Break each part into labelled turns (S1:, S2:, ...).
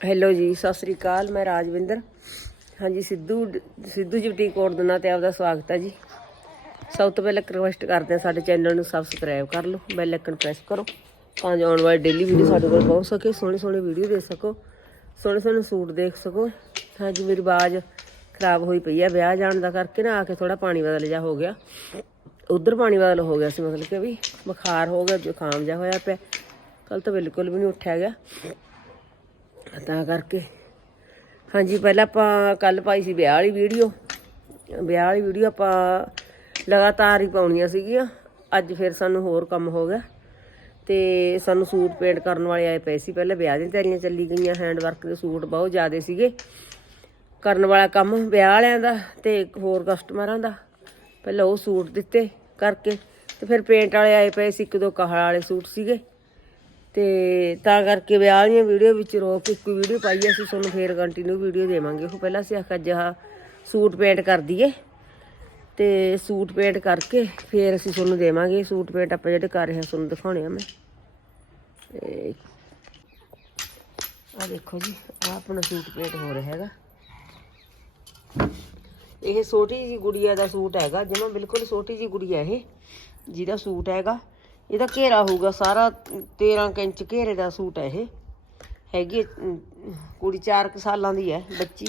S1: Hello ਜੀ, ਸਤਿ ਸ੍ਰੀ ਅਕਾਲ, ਮੈਂ ਰਾਜਵਿੰਦਰ। ਹਾਂਜੀ, ਸਿੱਧੂ ਸਿੱਧੂ ਜੀ ਬੁਟੀਕ ਕੋਰਦਨਾ ਤੇ ਆਪਦਾ ਸਵਾਗਤ ਹੈ ਜੀ। ਸਭ ਤੋਂ ਪਹਿਲਾਂ ਰਿਕਵੈਸਟ ਕਰਦੇ ਹਾਂ ਸਾਡੇ ਚੈਨਲ ਨੂੰ ਸਬਸਕ੍ਰਾਈਬ ਕਰ ਲਓ ਬੈਲ ਆਈਕਨ ਪ੍ਰੈਸ ਕਰੋ, ਤਾਂ ਜੋ ਆਉਣ ਵਾਲੀ ਡੇਲੀ ਵੀਡੀਓ ਸਾਡੇ ਕੋਲ ਪਹੁੰਚ ਸਕੇ, ਸੋਹਣੀ ਸੋਹਣੀ ਵੀਡੀਓ ਦੇ ਸਕੋ, ਸੋਹਣੇ ਸੋਹਣੇ ਸੂਟ ਦੇਖ ਸਕੋ। ਹਾਂਜੀ, ਮੇਰੀ ਆਵਾਜ਼ ਖਰਾਬ ਹੋਈ ਪਈ ਆ ਵਿਆਹ ਜਾਣ ਦਾ ਕਰਕੇ ਨਾ, ਆ ਕੇ ਥੋੜਾ ਪਾਣੀ ਬਦਲ ਜਾ ਹੋ ਗਿਆ। ਉਧਰ ਪਾਣੀ ਬਦਲ ਹੋ ਗਿਆ ਸੀ, ਮਤਲਬ ਕਿ ਵੀ ਬੁਖਾਰ ਹੋ ਗਿਆ, ਜ਼ੁਕਾਮ ਜਾ ਹੋਇਆ ਪਿਆ। ਕੱਲ ਤਾਂ ਬਿਲਕੁਲ ਵੀ ਨਹੀਂ ਉੱਠਿਆ ਗਿਆ। ਤਾਂ ਕਰਕੇ। ਹਾਂਜੀ, ਪਹਿਲਾਂ ਆਪਾਂ ਕੱਲ ਪਾਈ ਸੀ ਵਿਆਹ ਵਾਲੀ ਵੀਡੀਓ। ਵਿਆਹ ਵਾਲੀ ਵੀਡੀਓ ਆਪਾਂ ਲਗਾਤਾਰ ਹੀ ਪਾਉਣੀਆਂ ਸੀਗੀਆਂ। ਅੱਜ ਫਿਰ ਸਾਨੂੰ ਹੋਰ ਕੰਮ ਹੋ ਗਿਆ। ਤੇ ਸਾਨੂੰ ਸੂਟ ਪੇਂਟ ਕਰਨ ਵਾਲੇ ਆਏ ਪਏ ਸੀ ਪਹਿਲਾਂ। ਵਿਆਹ ਦੀਆਂ ਤਿਆਰੀਆਂ ਚੱਲੀ ਗਈਆਂ ਹੈਂਡ ਵਰਕ ਦੇ ਸੂਟ ਬਹੁਤ ਜ਼ਿਆਦੇ ਸੀਗੇ। ਕਰਨ ਵਾਲਾ ਕੰਮ ਵਿਆਹ ਵਾਲਿਆਂ ਦਾ ਤੇ ਹੋਰ ਕਸਟਮਰਾਂ ਦਾ। ਪਹਿਲਾਂ ਉਹ ਸੂਟ ਦਿੱਤੇ ਕਰਕੇ ਤੇ ਫਿਰ ਪੇਂਟ ਵਾਲੇ ਆਏ ਪਏ ਸੀ। ਇੱਕ ਦੋ ਕਾਹਲ ਵਾਲੇ ਸੂਟ ਸੀਗੇ। ਤੇ ਤਾਂ ਕਰਕੇ ਵਿਆਹ ਵਾਲੀਆਂ ਵੀਡੀਓ ਵਿੱਚ ਰੋਕ ਕੇ ਇੱਕ ਵੀਡੀਓ ਪਾਈ ਅਸੀਂ ਤੁਹਾਨੂੰ ਫੇਰ ਕੰਟੀਨਿਊ ਵੀਡੀਓ ਦੇਵਾਂਗੇ। ਉਹ ਪਹਿਲਾਂ ਅਸੀਂ ਆਖਿਆ ਜਹਾ ਸੂਟ ਪੇਂਟ ਕਰ ਦਈਏ। ਤੇ ਸੂਟ ਪੇਂਟ ਕਰਕੇ ਫੇਰ ਅਸੀਂ ਤੁਹਾਨੂੰ ਦੇਵਾਂਗੇ। ਸੂਟ ਪੇਂਟ ਆਪਾਂ ਜਿਹੜੇ ਕਰ ਰਹੇ ਹਾਂ, ਤੁਹਾਨੂੰ ਦਿਖਾਉਣੇ ਆ ਮੈਂ। ਤੇ ਆ ਦੇਖੋ ਜੀ ਆ ਆਪਣਾ ਸੂਟ ਪੇਂਟ ਹੋ ਰਿਹਾ ਹੈਗਾ। ਇਹ ਛੋਟੀ ਜੀ ਗੁੜੀਆ ਦਾ ਸੂਟ ਹੈਗਾ ਜਿਵੇਂ ਬਿਲਕੁਲ ਛੋਟੀ ਜੀ ਗੁੜੀਆ ਇਹ, ਜਿਹਦਾ ਸੂਟ ਹੈਗਾ। ਇਹਦਾ ਘੇਰਾ ਹੋਊਗਾ ਸਾਰਾ 13 ਕੁ ਇੰਚ ਘੇਰੇ ਦਾ ਸੂਟ ਹੈ ਇਹ। ਹੈਗੀ ਅਮ, ਕੁੜੀ 4 ਕੁ ਸਾਲਾਂ ਦੀ ਹੈ ਬੱਚੀ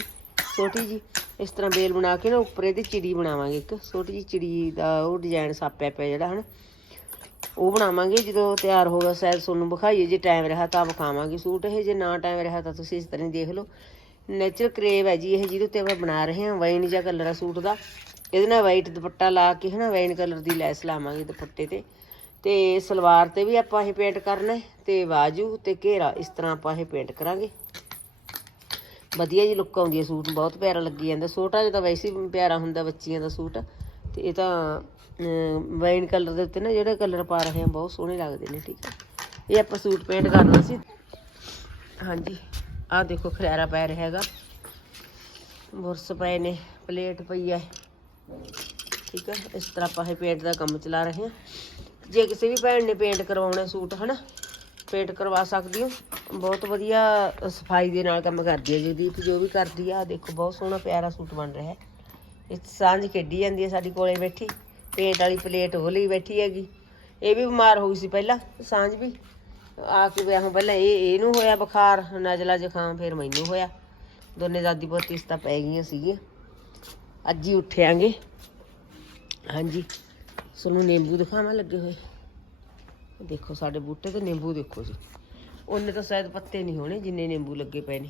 S1: ਛੋਟੀ ਜੀ। ਇਸ ਤਰ੍ਹਾਂ ਬੇਲ ਬਣਾ ਕੇ ਨਾ ਉੱਪਰ ਇਹਦੀ ਚਿੜੀ ਬਣਾਵਾਂਗੇ ਇੱਕ। ਛੋਟੀ ਜੀ ਚਿੜੀ ਦਾ ਉਹ ਡਿਜ਼ਾਈਨ ਸਾਪਿਆ ਪਿਆ ਜਿਹੜਾ ਹਨ। ਉਹ ਬਣਾਵਾਂਗੇ ਜਦੋਂ ਤਿਆਰ ਹੋ ਗਿਆ ਸ਼ਾਇਦ ਤੁਹਾਨੂੰ ਵਿਖਾਈਏ ਜੇ ਟਾਈਮ ਰਿਹਾ ਤਾਂ ਵਿਖਾਵਾਂਗੇ ਸੂਟ। ਇਹ ਜੇ ਨਾ ਟਾਈਮ ਰਿਹਾ ਤਾਂ ਤੁਸੀਂ ਇਸ ਤਰ੍ਹਾਂ ਹੀ ਦੇਖ ਲਓ। ਨੇਚਰ ਕਰੇਵ ਹੈ ਜੀ ਇਹ ਜਿਹਦੇ ਉੱਤੇ ਆਪਾਂ ਬਣਾ ਰਹੇ ਹਾਂ ਵਾਈਨ ਜਿਹਾ ਕਲਰ ਆ ਸੂਟ ਦਾ। ਇਹਦੇ ਨਾਲ ਵਾਈਟ ਦੁਪੱਟਾ ਲਾ ਕੇ ਹਨਾ ਵਾਈਨ ਕਲਰ ਦੀ ਲੈਸ ਲਾਵਾਂਗੇ ਦੁਪੱਟੇ ਤੇ। ਤੇ ਸਲਵਾਰ ਤੇ ਵੀ ਆਪਾਂ ਇਹ ਪੇਂਟ ਕਰਨਾ ਹੈ ਤੇ ਬਾਜੂ ਤੇ ਘੇਰਾ, ਇਸ ਤਰ੍ਹਾਂ ਆਪਾਂ ਇਹ ਪੇਂਟ ਕਰਾਂਗੇ। ਵਧੀਆ ਜੀ ਲੁੱਕ ਆਉਂਦੀ ਹੈ ਸੂਟ, ਬਹੁਤ ਪਿਆਰਾ ਲੱਗੀ ਜਾਂਦਾ। ਛੋਟਾ ਜਿਹਾ ਤਾਂ ਵੈਸੇ ਹੀ ਪਿਆਰਾ ਹੁੰਦਾ ਬੱਚੀਆਂ ਦਾ ਸੂਟ। ਤੇ ਇਹ ਤਾਂ ਵਾਈਨ ਕਲਰ ਦੇ ਉੱਤੇ ਨਾ ਜਿਹੜੇ ਕਲਰ ਪਾ ਰਹੇ ਆ, ਬਹੁਤ ਸੋਹਣੇ ਲੱਗਦੇ ਨੇ, ਠੀਕ ਹੈ। ਇਹ ਆਪਾਂ ਸੂਟ ਪੇਂਟ ਕਰਨਾ ਸੀ। ਹਾਂਜੀ, ਆਹ ਦੇਖੋ ਖਲਿਆਰਾ ਪੈ ਰਿਹਾ ਹੈਗਾ। ਬੁਰਸ ਪਏ ਨੇ, ਪਲੇਟ ਪਈ ਹੈ। ਠੀਕ ਹੈ, ਇਸ ਤਰ੍ਹਾਂ ਆਪਾਂ ਇਹ ਪੇਂਟ ਦਾ ਕੰਮ ਚਲਾ ਰਹੇ ਹਾਂ। ਜੇ ਕਿਸੇ ਵੀ ਭੈਣ ਨੇ ਪੇਂਟ ਕਰਵਾਉਣਾ ਸੂਟ, ਹਨਾ ਪੇਂਟ ਕਰਵਾ ਸਕਦੀ ਹੋ। ਬਹੁਤ ਵਧੀਆ ਸਫ਼ਾਈ ਦੇ ਨਾਲ ਕੰਮ ਕਰਦੀ ਹੈ ਜਗਦੀਪ ਜੋ ਵੀ ਕਰਦੀ ਆ ਦੇਖੋ, ਬਹੁਤ ਸੋਹਣਾ ਪਿਆਰਾ ਸੂਟ ਬਣ ਰਿਹਾ ਹੈ। ਇਹ ਸਾਂਝ ਖੇਡੀ ਜਾਂਦੀ ਹੈ ਸਾਡੀ ਕੋਲੇ ਬੈਠੀ ਪੇਂਟ ਵਾਲੀ ਪਲੇਟ ਉਹ ਲਈ ਬੈਠੀ ਹੈਗੀ। ਇਹ ਵੀ ਬਿਮਾਰ ਹੋ ਗਈ ਸੀ ਪਹਿਲਾਂ, ਸਾਂਝ ਵੀ। ਆ ਕੇ ਵਿਆਹ ਪਹਿਲਾਂ ਇਹ, ਇਹਨੂੰ ਹੋਇਆ ਬੁਖਾਰ, ਨਜ਼ਲਾ ਜ਼ੁਕਾਮ, ਫਿਰ ਮੈਨੂੰ ਹੋਇਆ। ਦੋਨੇ ਦਾਦੀ ਪੋਤੀ ਇਸ ਤਾਂ ਪੈ ਗਈਆਂ ਸੀਗੀਆਂ। ਅੱਜ ਹੀ ਉੱਠਿਆਂਗੇ। ਹਾਂਜੀ। ਤੁਹਾਨੂੰ ਨਿੰਬੂ ਦਿਖਾਵਾਂ ਲੱਗੇ ਹੋਏ। ਦੇਖੋ ਸਾਡੇ ਬੂਟੇ ਤੇ ਨਿੰਬੂ ਦੇਖੋ ਜੀ। ਉਹਨੇ ਤਾਂ ਸ਼ਾਇਦ ਪੱਤੇ ਨਹੀਂ ਹੋਣੇ ਜਿੰਨੇ ਨਿੰਬੂ ਲੱਗੇ ਪਏ ਨੇ।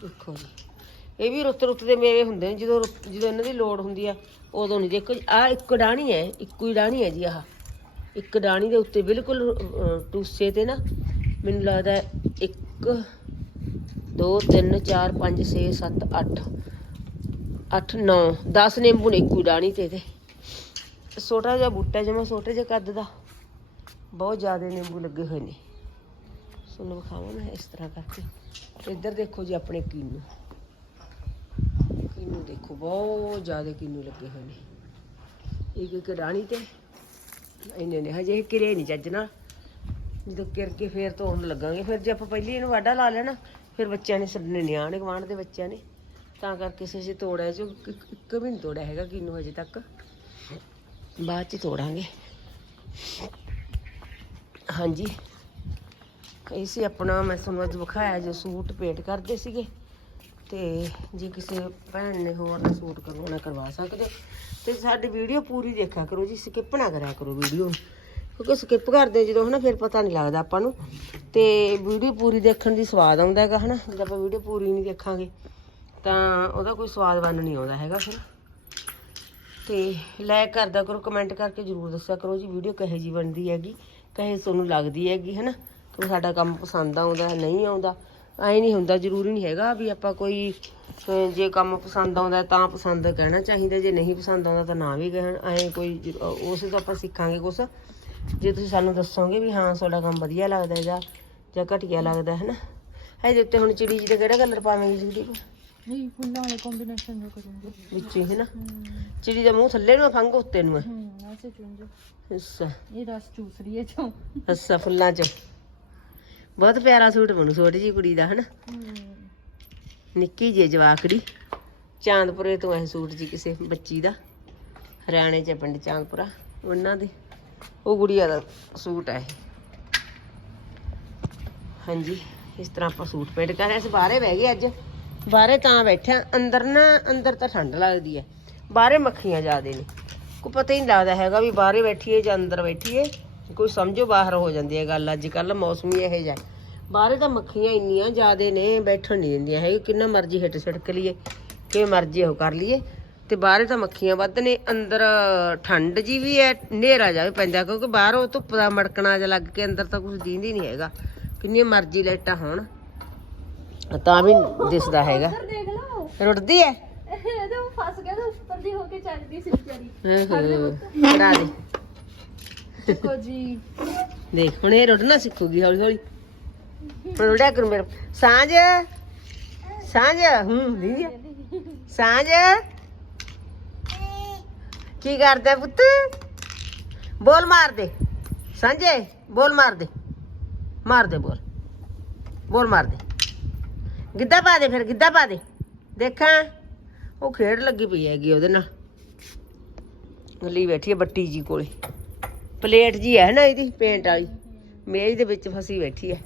S1: ਦੇਖੋ ਜੀ। ਇਹ ਵੀ ਰੁੱਤ ਰੁੱਤ ਦੇ ਮੇਵੇ ਹੁੰਦੇ ਨੇ, ਜਦੋਂ ਰੁੱਤ- ਜਦੋਂ ਇਹਨਾਂ ਦੀ ਲੋੜ ਹੁੰਦੀ ਆ, ਉਦੋਂ ਨਹੀਂ। ਦੇਖੋ ਜੀ, ਆਹ ਇੱਕ ਡਾਣੀ ਹੈ, ਇੱਕੋ ਹੀ ਡਾਣੀ ਹੈ ਜੀ ਆਹ। ਇੱਕ ਡਾਣੀ ਦੇ ਉੱਤੇ ਬਿਲਕੁਲ ਟੂਸੇ ਤੇ ਨਾ, ਮੈਨੂੰ ਲੱਗਦਾ 1 2 3 4 5 6 7 8 8 9 10 ਨਿੰਬੂ ਨੇ ਇੱਕੋ ਹੀ ਡਾਣੀ ਤੇ ਇਹਦੇ। ਛੋਟਾ ਜਿਹਾ ਬੂਟਾ ਜਿਵੇਂ ਛੋਟੇ ਜਿਹੇ ਕੱਦ ਦਾ। ਬਹੁਤ ਜ਼ਿਆਦਾ ਨਿੰਬੂ ਲੱਗੇ ਹੋਏ ਨੇ। ਤੁਹਾਨੂੰ ਵਿਖਾਵਾਂ ਮੈਂ ਇਸ ਤਰ੍ਹਾਂ ਕਰਕੇ। ਇੱਧਰ ਦੇਖੋ ਜੀ ਆਪਣੇ ਕੀਨੂ। ਕੀਨੂ ਦੇਖੋ, ਬਹੁਤ ਜ਼ਿਆਦਾ ਕੀਨੂ ਲੱਗੇ ਹੋਏ ਨੇ। ਇੱਕ ਇੱਕ ਡਾਣੀ ਤੇ। ਇੰਨੇ ਨੇ, ਹਜੇ ਕਿਰੇ ਨਹੀਂ ਚੱਜਣਾ। ਜਦੋਂ ਕਿਰ ਕੇ ਫੇਰ ਤੋੜਨ ਲੱਗਾਂਗੇ, ਫਿਰ ਜੇ ਆਪਾਂ ਪਹਿਲੀ ਇਹਨੂੰ ਵਾਢਾ ਲਾ ਲੈਣਾ, ਫਿਰ ਬੱਚਿਆਂ ਨੇ ਛੱਡਣੇ ਨਿਆਣੇ ਆਣ ਗਵਾਂਢ ਦੇ ਬੱਚਿਆਂ ਨੇ। ਤਾਂ ਕਰਕੇ ਅਸੀਂ ਤੋੜਿਆ ਜੋ ਇੱਕ ਇੱਕ ਵੀ ਨਹੀਂ ਤੋੜਿਆ ਹੈਗਾ ਕਿਨੂੰ ਹਜੇ ਤੱਕ। ਬਾਅਦ ਚ ਤੋੜਾਂਗੇ। ਹਾਂਜੀ। ਇਹ ਸੀ ਆਪਣਾ, ਮੈਂ ਤੁਹਾਨੂੰ ਅੱਜ ਵਿਖਾਇਆ ਜੋ ਸੂਟ ਪੇਂਟ ਕਰਦੇ ਸੀਗੇ। ਤੇ ਜੇ ਕਿਸੇ ਭੈਣ ਨੇ ਹੋਰ ਦਾ ਸੂਟ ਕਰਵਾਉਣਾ, ਕਰਵਾ ਸਕਦੇ। ਹੋ। ਤੇ ਸਾਡੀ ਵੀਡੀਓ ਪੂਰੀ ਦੇਖਿਆ ਕਰੋ ਜੀ ਸਕਿਪ ਨਾ ਕਰਿਆ ਕਰੋ ਵੀਡੀਓ। ਕਿਉਂਕਿ ਸਕਿਪ ਕਰਦੇ ਜਦੋਂ ਹਨਾ, ਫਿਰ ਪਤਾ ਨਹੀਂ ਲੱਗਦਾ ਆਪਾਂ ਨੂੰ। ਤੇ ਵੀਡੀਓ ਪੂਰੀ ਦੇਖਣ ਦੀ ਸਵਾਦ ਆਉਂਦਾ ਹੈਗਾ ਹਨਾ। ਜੇ ਆਪਾਂ ਵੀਡੀਓ ਪੂਰੀ ਨਹੀਂ ਦੇਖਾਂਗੇ, ਤਾਂ ਉਹਦਾ ਕੋਈ ਸਵਾਦ ਬਣ ਨਹੀਂ ਆਉਂਦਾ ਹੈਗਾ ਫਿਰ। ਤੇ ਲਾਈਕ ਕਰਦਾ ਕਰੋ ਕਮੈਂਟ ਕਰਕੇ ਜਰੂਰ ਦੱਸਿਆ ਕਰੋ ਜੀ ਵੀਡੀਓ ਕਹੇ ਜੀ ਬਣਦੀ ਹੈਗੀ ਕਹੇ ਤੁਹਾਨੂੰ ਲੱਗਦੀ ਹੈਗੀ ਹਨਾ? ਕਿ ਸਾਡਾ ਕੰਮ ਪਸੰਦ ਆਉਂਦਾ ਨਹੀਂ ਆਉਂਦਾ ਐ ਨਹੀਂ ਹੁੰਦਾ ਜ਼ਰੂਰੀ ਨਹੀਂ ਹੈਗਾ ਵੀ ਆਪਾਂ ਕੋਈ ਜੇ ਕੰਮ ਪਸੰਦ ਆਉਂਦਾ ਤਾਂ ਪਸੰਦ ਕਹਿਣਾ ਚਾਹੀਦਾ ਜੇ ਨਹੀਂ ਪਸੰਦ ਆਉਂਦਾ ਤਾਂ ਨਾ ਵੀ ਕਹਿਣ ਐ ਕੋਈ ਜ਼ਰੂ- ਅਹ, ਤੋਂ ਆਪਾਂ ਸਿੱਖਾਂਗੇ ਕੁਛ। ਜੇ ਤੁਸੀਂ ਸਾਨੂੰ ਦੱਸੋਗੇ ਵੀ ਹਾਂ ਤੁਹਾਡਾ ਕੰਮ ਵਧੀਆ ਲੱਗਦਾ ਜਾਂ ਜਾਂ ਘਟੀਆ ਲੱਗਦਾ ਹੈ ਨਾ ਇਹਦੇ ਉੱਤੇ ਹੁਣ ਚਿੜੀ ਜੀ ਦਾ ਕਿਹੜਾ ਕਲਰ ਪਾਵਾਂਗੇ ਜੀ ਵੀਡੀਓ
S2: ਨਹੀਂ ਫੁੱਲਾਂ ਵਾਲੇ ਕੰਬੀਨੇਸ਼ਨ ਜੋ ਕਰੂੰਗੀ
S1: ਵਿੱਚ ਹੀ ਹੈ ਨਾ ਚਿੜੀ ਦਾ ਮੂੰਹ ਥੱਲੇ ਨੂੰ ਆ, ਖੰਘ ਉੱਤੇ ਨੂੰ ਹੈ
S2: ਹੂੰ ਐਸੇ ਚੁੰਜ
S1: ਅੱਛਾ
S2: ਇਹ ਰਸ ਚੂਸ ਰਹੀ ਹੈ ਜੋ
S1: ਅੱਛਾ ਫੁੱਲਾਂ 'ਚ ਬਹੁਤ ਪਿਆਰਾ ਸੂਟ ਬਣੂ ਛੋਟੀ ਜੀ ਕੁੜੀ ਦਾ ਹਨਾ ਨਿੱਕੀ ਜਿਹੀ ਜਵਾਕੜੀ ਚਾਂਦਪੁਰੇ ਤੋਂ ਇਹ ਸੂਟ ਜੀ ਕਿਸੇ ਬੱਚੀ ਦਾ ਹਰਿਆਣੇ ਚ ਪਿੰਡ ਚਾਂਦਪੁਰਾ ਉਹਨਾਂ ਦੇ ਉਹ ਗੁੜੀਆ ਦਾ ਸੂਟ ਹੈ ਹਾਂਜੀ ਇਸ ਤਰ੍ਹਾਂ ਆਪਾਂ ਸੂਟ ਪੇਂਟ ਕਰ ਰਹੇ ਸੀ ਬਾਹਰੇ ਬਹਿ ਗਏ ਅੱਜ ਬਾਹਰੇ ਤਾਂ ਬੈਠਿਆ, ਅੰਦਰ ਨਾ, ਅੰਦਰ ਤਾਂ ਠੰਡ ਲੱਗਦੀ ਹੈ ਬਾਹਰੇ ਮੱਖੀਆਂ ਜ਼ਿਆਦੇ ਨੇ। ਕੋਈ ਪਤਾ ਹੀ ਨਹੀਂ ਲੱਗਦਾ ਹੈਗਾ ਵੀ ਬਾਹਰੇ ਬੈਠੀਏ ਜਾਂ ਅੰਦਰ ਬੈਠੀਏ। ਕੋਈ ਸਮਝੋ ਬਾਹਰ ਹੋ ਜਾਂਦੀ ਹੈ ਗੱਲ ਅੱਜ ਕੱਲ ਮੌਸਮ ਹੀ ਇਹੋ ਜਿਹਾ ਹੈ। ਬਾਹਰੇ ਤਾਂ ਮੱਖੀਆਂ ਇੰਨੀਆਂ ਜ਼ਿਆਦੇ ਨੇ, ਬੈਠਣ ਨਹੀਂ ਦਿੰਦੀਆਂ ਹੈਗੀ ਕਿੰਨਾ ਮਰਜ਼ੀ ਹਿੱਟ ਛਿੜਕ ਲਈਏ, ਕਿਵੇਂ ਮਰਜ਼ੀ ਉਹ ਕਰ ਲਈਏ। ਤੇ ਬਾਹਰੇ ਤਾਂ ਮੱਖੀਆਂ ਵੱਧ ਨੇ, ਅੰਦਰ ਠੰਡ ਜੀ ਵੀ ਹੈ ਹਨੇਰਾ ਜਾ ਵੀ ਪੈਂਦਾ, ਕਿਉਂਕਿ ਬਾਹਰੋਂ ਧੁੱਪ ਦਾ ਮੜਕਣਾ ਜਿਹਾ ਲੱਗ ਕੇ ਅੰਦਰ ਤਾਂ ਕੁਝ ਦੀਂਦੀ ਨਹੀਂ ਹੈਗਾ। ਕਿੰਨੀਆਂ ਮਰਜ਼ੀ ਲਾਈਟਾਂ ਹੋਣ। ਤਾਂ ਵੀ ਦਿਸਦਾ ਹੈਗਾ।
S2: ਦੇਖ ਲਓ।
S1: ਰੁੱਟਦੀ ਹੈ
S2: ਇਹਦੇ ਉਹ ਫਸ ਗਿਆ ਤੇ ਉੱਪਰ ਦੀ ਹੋ ਕੇ ਚੱਲਦੀ ਸੀ ਵਿਚਾਰੀ।
S1: ਹਾਂ ਕਰਾ ਦੇ।
S2: ਦੇਖੋ ਜੀ।
S1: ਦੇਖ ਹੁਣ ਇਹ ਰੁੱਟਣਾ ਸਿੱਖੂਗੀ ਹੌਲੀ ਹੌਲੀ। ਹੁਣ ਉੜਿਆ ਕਰੂ ਮੇਰੇ ਸਾਂਝ। ਸਾਂਝ ਹੂੰ ਸਾਂਝ। ਕੀ ਕਰਦਾ ਪੁੱਤ? ਬੋਲ ਮਾਰ ਦੇ। ਸਾਂਝੇ ਬੋਲ ਮਾਰ ਦੇ। ਮਾਰ ਦੇ ਬੋਲ। ਬੋਲ ਮਾਰ ਦੇ। ਗਿੱਧਾ ਪਾ ਦੇ ਫਿਰ, ਗਿੱਧਾ ਪਾ ਦੇ। ਦੇਖਾਂ, ਉਹ ਖੇਡ ਲੱਗੀ ਪਈ ਹੈਗੀ ਉਹਦੇ ਨਾਲ। ਗੱਲੀ ਬੈਠੀ ਹੈ ਬੱਟੀ ਜੀ ਕੋਲੇ। ਪਲੇਟ ਜੀ ਹੈ ਨਾ ਇਹਦੀ, ਪੇਂਟ ਵਾਲੀ। ਮੇਜ਼ ਦੇ ਵਿੱਚ ਫਸੀ ਬੈਠੀ ਹੈ।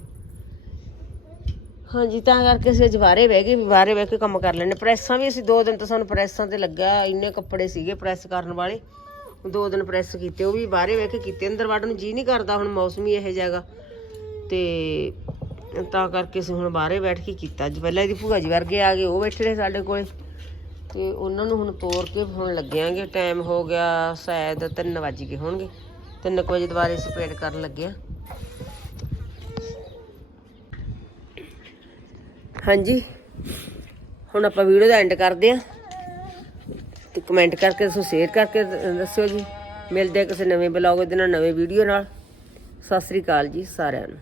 S1: ਹਾਂਜੀ, ਤਾਂ ਕਰਕੇ ਅਸੀਂ ਅੱਜ ਬਾਹਰੇ ਬਹਿ ਗਏ, ਵੀ ਬਾਹਰੇ ਬਹਿ ਕੇ ਕੰਮ ਕਰ ਲੈਣੇ ਪ੍ਰੈਸਾਂ ਵੀ ਅਸੀਂ ਦੋ ਦਿਨ ਤਾਂ ਸਾਨੂੰ ਪ੍ਰੈਸਾਂ ਤੇ ਲੱਗਾ ਇੰਨੇ ਕੱਪੜੇ ਸੀਗੇ ਪ੍ਰੈਸ ਕਰਨ ਵਾਲੇ। ਦੋ ਦਿਨ ਪ੍ਰੈਸ ਕੀਤੇ, ਉਹ ਵੀ ਬਾਹਰੇ ਬਹਿ ਕੇ ਕੀਤੇ। ਅੰਦਰ ਵੜਨ ਨੂੰ ਜੀ ਨਹੀਂ ਕਰਦਾ ਹੁਣ ਮੌਸਮ ਹੀ ਇਹੋ ਜਿਹਾ ਹੈਗਾ। ਤੇ ਤਾਂ ਕਰਕੇ ਅਸੀਂ ਹੁਣ ਬਾਹਰੇ ਬੈਠ ਕੇ ਕੀਤਾ। ਅੱਜ ਪਹਿਲਾਂ ਇਹਦੀ ਭੂਆ ਜੀ ਵਰਗੇ ਆ ਗਏ, ਉਹ ਬੈਠੇ ਰਹੇ ਸਾਡੇ ਕੋਲੇ। ਤੇ ਉਹਨਾਂ ਨੂੰ ਹੁਣ ਤੋਰ ਕੇ ਹੁਣ ਲੱਗਿਆਂਗੇ ਟਾਈਮ ਹੋ ਗਿਆ, ਸ਼ਾਇਦ 3 ਵੱਜ ਗਏ ਹੋਣਗੇ। 3 ਵਜੇ ਦੁਬਾਰੇ ਅਸੀਂ ਪੇੜ ਕਰਨ ਲੱਗੇ ਆ। ਹਾਂਜੀ। ਹੁਣ ਆਪਾਂ ਵੀਡੀਓ ਦਾ ਐਂਡ ਕਰਦੇ ਆ। ਤੇ ਕਮੈਂਟ ਕਰਕੇ ਦੱਸੋ ਸ਼ੇਅਰ ਕਰਕੇ ਦੱਸਿਓ ਜੀ। ਮਿਲਦੇ ਕਿਸੇ ਨਵੇਂ ਬਲੌਗ ਦੇ ਨਾਲ, ਨਵੇਂ ਵੀਡੀਓ ਨਾਲ। ਸਤਿ ਸ੍ਰੀ ਅਕਾਲ ਜੀ ਸਾਰਿਆਂ ਨੂੰ।